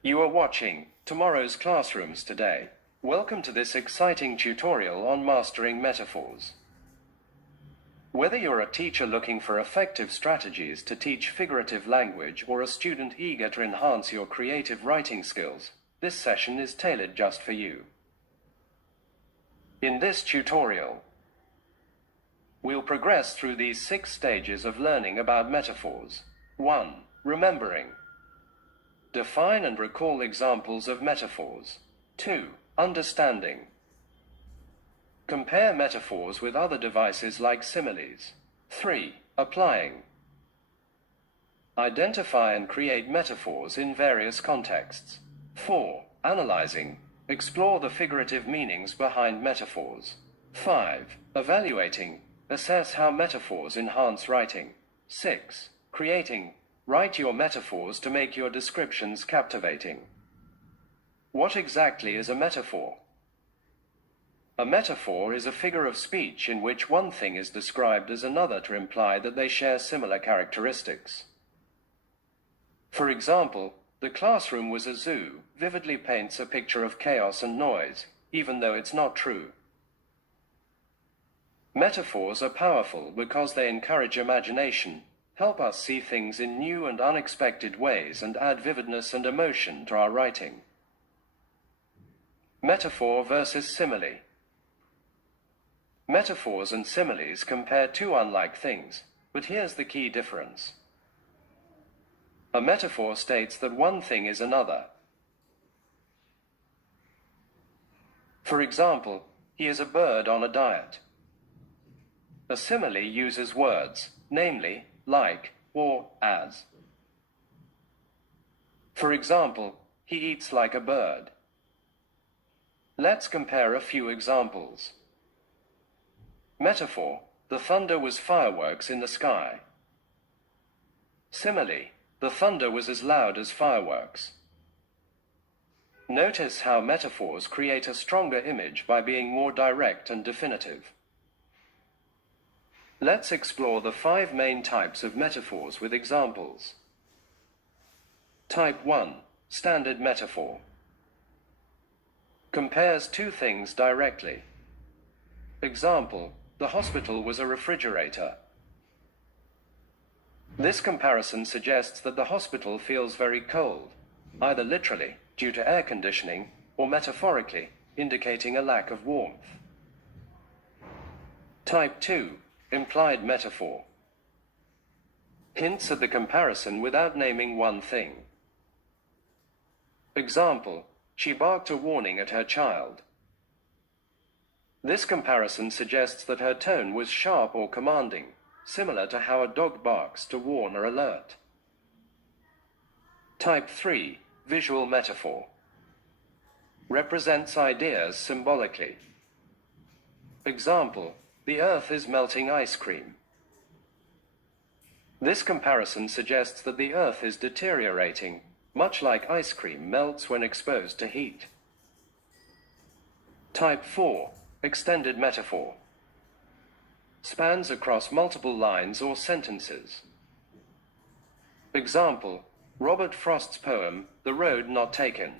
You are watching Tomorrow's Classrooms today. Welcome to this exciting tutorial on mastering metaphors. Whether you're a teacher looking for effective strategies to teach figurative language or a student eager to enhance your creative writing skills, this session is tailored just for you. In this tutorial, we'll progress through these 6 stages of learning about metaphors. 1. Remembering. Define and recall examples of metaphors. 2. Understanding. Compare metaphors with other devices like similes. 3. Applying. Identify and create metaphors in various contexts. 4. Analyzing. Explore the figurative meanings behind metaphors. 5. Evaluating. Assess how metaphors enhance writing. 6. Creating. Write your metaphors to make your descriptions captivating. What exactly is a metaphor? A metaphor is a figure of speech in which one thing is described as another to imply that they share similar characteristics. For example, the classroom was a zoo vividly paints a picture of chaos and noise, even though it's not true. Metaphors are powerful because they encourage imagination, help us see things in new and unexpected ways, and add vividness and emotion to our writing. Metaphor versus simile. Metaphors and similes compare two unlike things, but here's the key difference. A metaphor states that one thing is another. For example, he is a bird on a diet. A simile uses words, namely, like, or as. For example, he eats like a bird. Let's compare a few examples. Metaphor: the thunder was fireworks in the sky. Simile: the thunder was as loud as fireworks. Notice how metaphors create a stronger image by being more direct and definitive. Let's explore the 5 main types of metaphors with examples. Type 1. Standard metaphor. Compares two things directly. Example: the hospital was a refrigerator. This comparison suggests that the hospital feels very cold, either literally, due to air conditioning, or metaphorically, indicating a lack of warmth. Type 2. Implied metaphor. Hints at the comparison without naming one thing. Example: she barked a warning at her child. This comparison suggests that her tone was sharp or commanding, similar to how a dog barks to warn or alert. Type 3. Visual metaphor. Represents ideas symbolically. Example: the earth is melting ice cream. This comparison suggests that the earth is deteriorating, much like ice cream melts when exposed to heat. Type 4. Extended metaphor. Spans across multiple lines or sentences. Example: Robert Frost's poem, The Road Not Taken.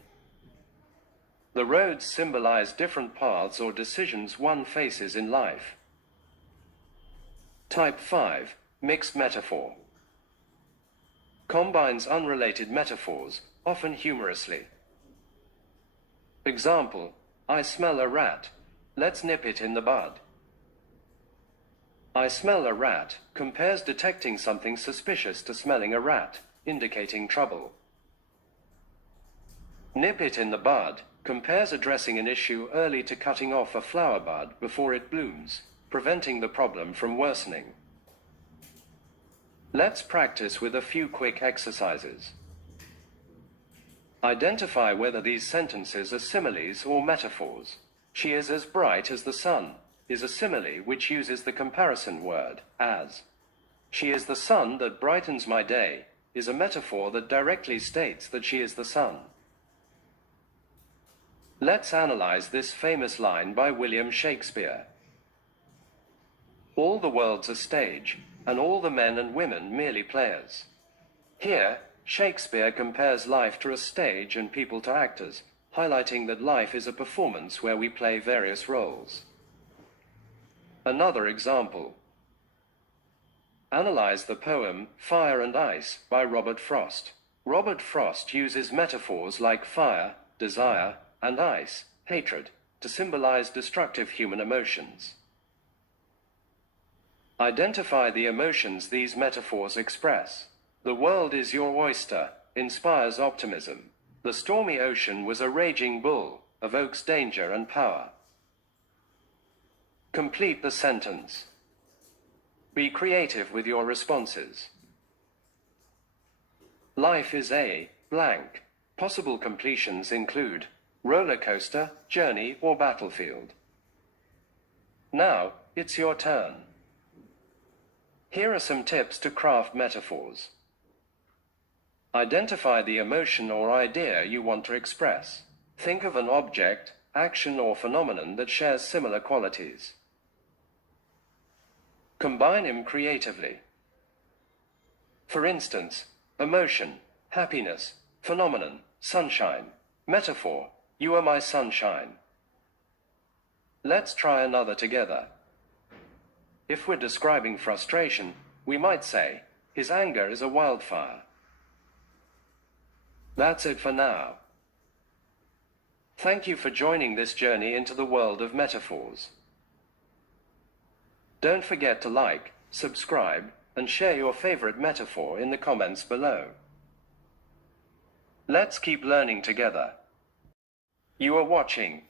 The roads symbolize different paths or decisions one faces in life. Type 5. Mixed metaphor. Combines unrelated metaphors, often humorously. Example: I smell a rat. Let's nip it in the bud. I smell a rat compares detecting something suspicious to smelling a rat, indicating trouble. Nip it in the bud compares addressing an issue early to cutting off a flower bud before it blooms, preventing the problem from worsening. Let's practice with a few quick exercises. Identify whether these sentences are similes or metaphors. She is as bright as the sun is a simile which uses the comparison word, as. She is the sun that brightens my day is a metaphor that directly states that she is the sun. Let's analyze this famous line by William Shakespeare. All the world's a stage, and all the men and women merely players. Here, Shakespeare compares life to a stage and people to actors, highlighting that life is a performance where we play various roles. Another example. Analyze the poem Fire and Ice by Robert Frost. Robert Frost uses metaphors like fire, desire, and ice, hatred, to symbolize destructive human emotions. Identify the emotions these metaphors express. The world is your oyster inspires optimism. The stormy ocean was a raging bull, evokes danger and power. Complete the sentence. Be creative with your responses. Life is a blank. Possible completions include roller coaster, journey, or battlefield. Now, it's your turn. Here are some tips to craft metaphors. Identify the emotion or idea you want to express. Think of an object, action, or phenomenon that shares similar qualities. Combine them creatively. For instance, emotion, happiness, phenomenon, sunshine. Metaphor, you are my sunshine. Let's try another together. If we're describing frustration, we might say, his anger is a wildfire. That's it for now. Thank you for joining this journey into the world of metaphors. Don't forget to like, subscribe, and share your favorite metaphor in the comments below. Let's keep learning together. You are watching